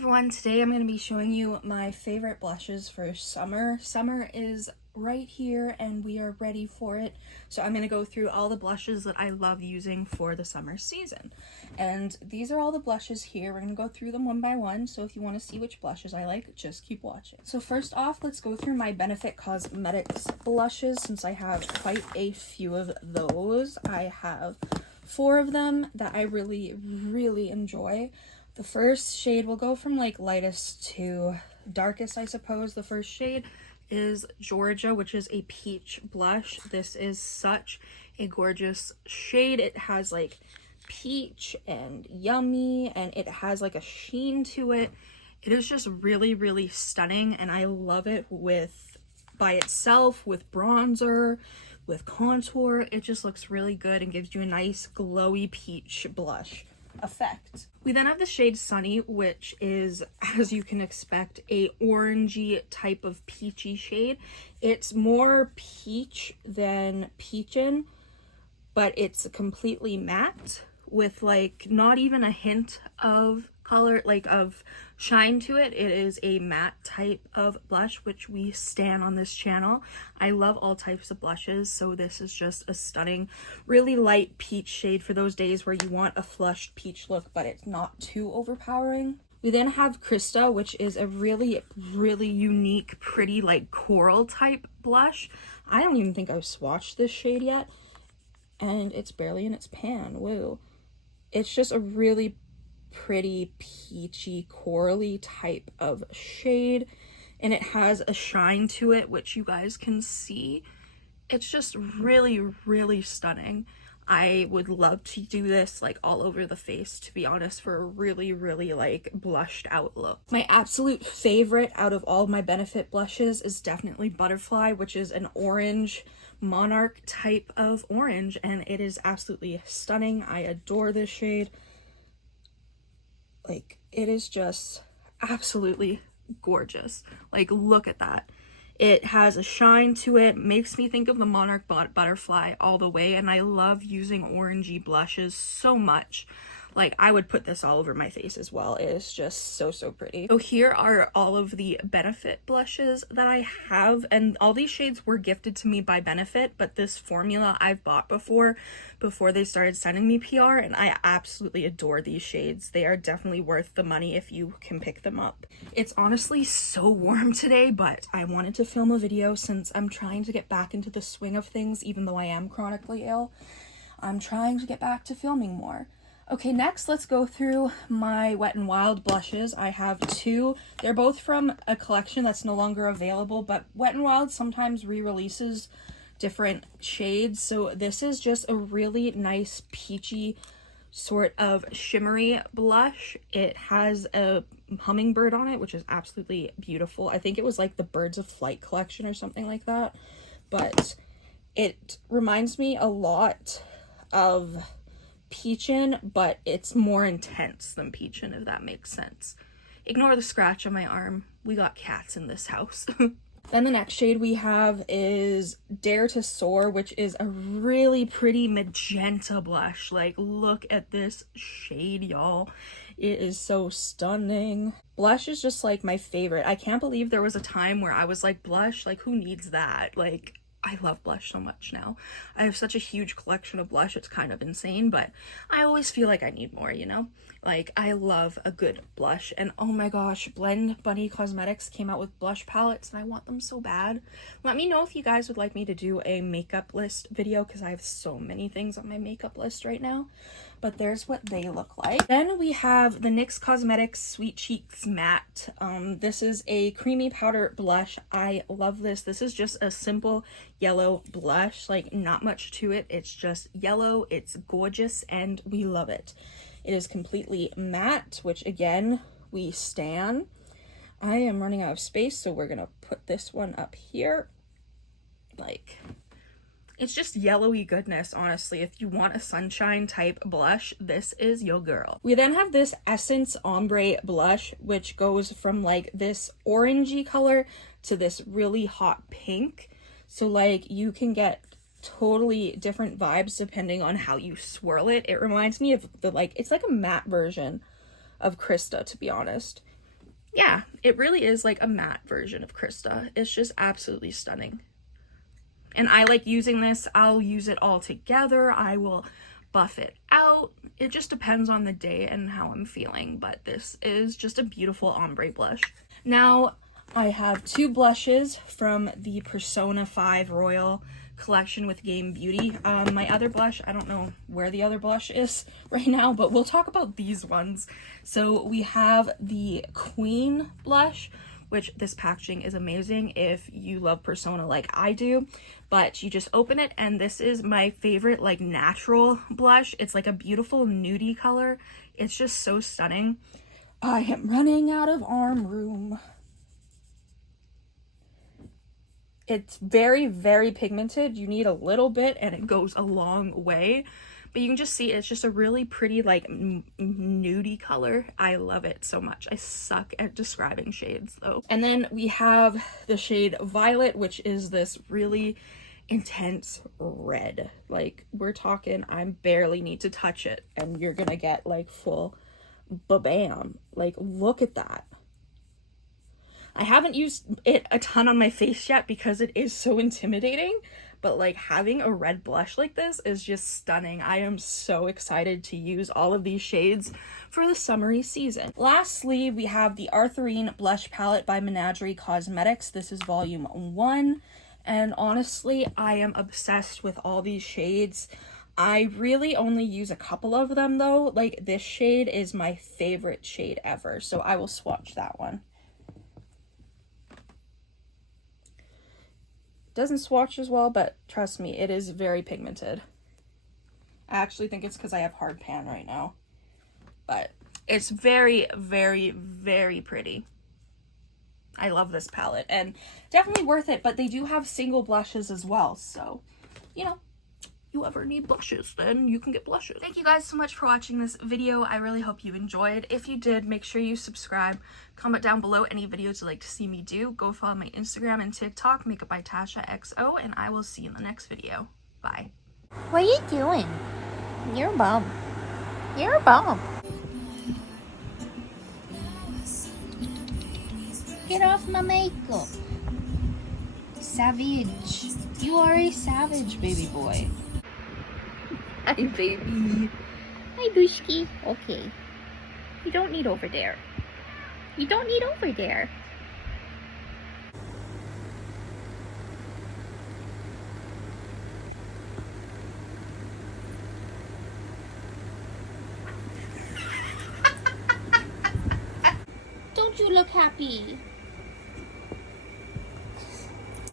everyone, today I'm going to be showing you my favorite blushes for summer. Summer is right here and we are ready for it. So I'm going to go through all the blushes that I love using for the summer season. And these are all the blushes here. We're going to go through them one by one. So if you want to see which blushes I like, just keep watching. So first off, let's go through my NYX Cosmetics blushes since I have quite a few of those. I have 4 of them that I really enjoy. The first shade will go from like lightest to darkest, I suppose. The first shade is Georgia, which is a peach blush. This is such a gorgeous shade. It has like peach and yummy, and it has like a sheen to it. It is just really stunning, and I love it with by itself, with bronzer, with contour. It just looks really good and gives you a nice glowy peach blush effect. We then have the shade Sunny, which is, as you can expect, a orangey type of peachy shade. It's more peach than peachin', but it's completely matte with like not even a hint of color, like of shine to it. It is a matte type of blush, which we stan on this channel. I love all types of blushes, so this is just a stunning, really light peach shade for those days where you want a flushed peach look, but it's not too overpowering. We then have Krista, which is a really unique, pretty like coral type blush. I don't even think I've swatched this shade yet, and it's barely in its pan. Woo. It's just a really pretty peachy corally type of shade, and it has a shine to it, which you guys can see. It's just really stunning. I would love to do this like all over the face, to be honest, for a really like blushed out look. My absolute favorite out of all my Benefit blushes is definitely Butterfly, which is an orange monarch type of orange, and it is absolutely stunning. I adore this shade. Like, it is just absolutely gorgeous. Like, look at that. It has a shine to it, makes me think of the Monarch Butterfly all the way, and I love using orangey blushes so much. Like, I would put this all over my face as well. It is just so pretty. So here are all of the Benefit blushes that I have, and all these shades were gifted to me by Benefit, but this formula I've bought before they started sending me PR, and I absolutely adore these shades. They are definitely worth the money if you can pick them up. It's honestly so warm today, but I wanted to film a video since I'm trying to get back into the swing of things, even though I am chronically ill. I'm trying to get back to filming more. Okay, next let's go through my Wet n Wild blushes. I have 2. They're both from a collection that's no longer available, but Wet n Wild sometimes re-releases different shades. So this is just a really nice peachy sort of shimmery blush. It has a hummingbird on it, which is absolutely beautiful. I think it was like the Birds of Flight collection or something like that. But it reminds me a lot of Peachin', but it's more intense than Peachin', if that makes sense. Ignore the scratch on my arm. We got cats in this house. Then the next shade we have is Dare to Soar, which is a really pretty magenta blush. Like, look at this shade, y'all. It is so stunning. Blush is just like my favorite. I can't believe there was a time where I was like, blush, like who needs that? Like, I love blush so much now. I have such a huge collection of blush, it's kind of insane, but I always feel like I need more, you know? Like, I love a good blush, and oh my gosh, Menagerie Cosmetics came out with blush palettes, and I want them so bad. Let me know if you guys would like me to do a makeup list video, because I have so many things on my makeup list right now. But there's what they look like. Then we have the NYX Cosmetics Sweet Cheeks Matte. This is a creamy powder blush. I love this. This is just a simple yellow blush, like not much to it. It's just yellow, it's gorgeous, and we love it. It is completely matte, which again, we stan. I am running out of space, so we're gonna put this one up here. Like, it's just yellowy goodness, honestly. If you want a sunshine type blush, this is your girl. We then have this Essence Ombre blush, which goes from like this orangey color to this really hot pink. So like you can get totally different vibes depending on how you swirl it. It reminds me of the, like, it's like a matte version of Krista, to be honest. yeah, it really is like a matte version of Krista. It's just absolutely stunning. And I like using this. I'll use it all together. I will buff it out. It just depends on the day and how I'm feeling, but this is just a beautiful ombre blush. Now, I have two blushes from the Persona 5 Royal collection with Game Beauty. My other blush, I don't know where the other blush is right now, but we'll talk about these ones. So we have the Queen blush, which this packaging is amazing if you love Persona like I do. But you just open it, and this is my favorite like natural blush. It's like a beautiful nudie color. It's just so stunning. I am running out of arm room. It's very, very pigmented. You need a little bit and it goes a long way. But you can just see it's just a really pretty like nudie color. I love it so much. I suck at describing shades though. And then we have the shade Violet, which is this really intense red. Like we're talking, I barely need to touch it and you're gonna get like full ba-bam. Like look at that. I haven't used it a ton on my face yet because it is so intimidating, but like having a red blush like this is just stunning. I am so excited to use all of these shades for the summery season. Lastly, we have the Arthurine Blush Palette by Menagerie Cosmetics. This is volume 1, and honestly, I am obsessed with all these shades. I really only use a couple of them though. Like this shade is my favorite shade ever, so I will swatch that one. Doesn't swatch as well, but trust me, it is very pigmented. I actually think it's because I have hard pan right now, but it's very, very, very pretty. I love this palette and definitely worth it, but they do have single blushes as well, so you know, you ever need blushes, then you can get blushes. Thank you guys so much for watching this video. I really hope you enjoyed. If you did, make sure you subscribe. Comment down below any videos you'd like to see me do. Go follow my Instagram and TikTok, Makeup by Tasha XO, and I will see you in the next video. Bye. What are you doing? You're a bum. You're a bum. Get off my makeup. Savage. You are a savage, baby boy. Hi, baby. Hi, Bushki. Okay. You don't need over there. You don't need over there. Don't you look happy?